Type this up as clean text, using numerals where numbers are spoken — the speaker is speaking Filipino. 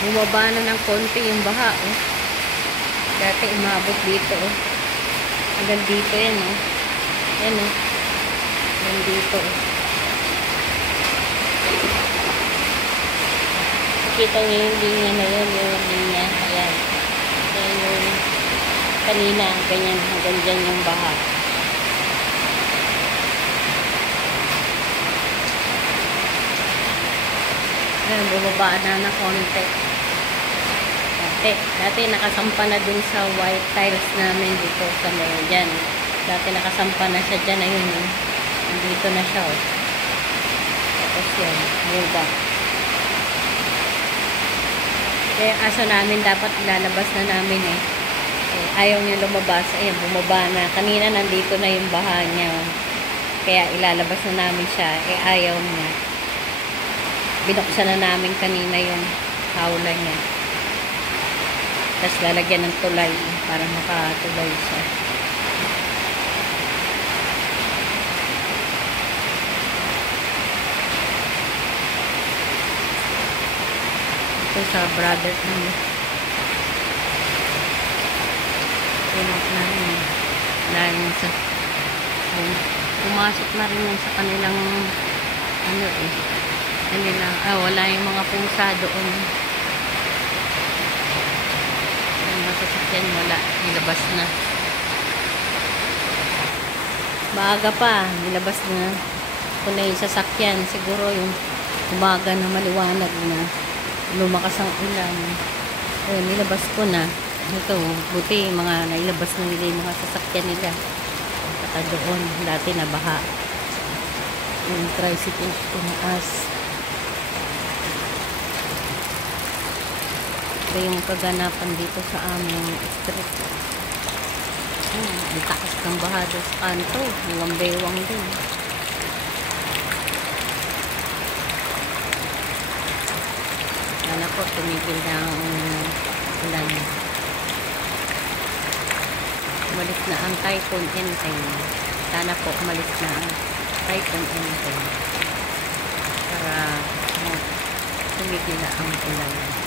Bumaba na ng konti yung baha, oh. Dati umabot dito, oh. Hanggang dito yan, oh. Yan, oh. Hanggang dito, oh. Kita nyo yung linya na yun, yung linya. Ayan. Ayan yung kanina, ganyan, hanggang dyan yung baha. Ayan, bumaba na ng konti. Dati nakasampa na dun sa white tiles namin dito sa may dyan. Dati nakasampa na siya dyan, ayun, eh. Nandito na siya, oh. Tapos yun, muda. Kaya aso namin dapat ilalabas na namin, eh. Ayaw niya lumabas. Ayan, bumaba na. Kanina nandito na yung baha niya. Kaya ilalabas na namin siya. Ayaw niya. Binuksan na namin kanina yung hawla niya. Tapos lalagyan ng tulay para makatulay siya. Ito sa brother namin. Pinok namin. Dahil sa pumasok na rin yan sa kanilang ano eh. Kanilang, wala yung mga pusa doon. Yung mga sasakyan wala. Nilabas na. Maaga pa. Nilabas na. Kung na yung sasakyan. Siguro yung umaga na maliwanag na. Lumakas ang ulan. Ayun, nilabas ko na. Ito, buti mga nailabas na nila yung mga sasakyan nila. Saka doon, dati nabaha. Yung tricycle tumaas. Ito yung kaganapan dito sa aming street. Ang takas ng baha doon sa kanto. Hanggang bewang din. Sana po tumigil na ang ulan. Umalis na ang Typhoon Enteng. Sana po umalis na ang Typhoon Enteng para tumigil na ang ulan.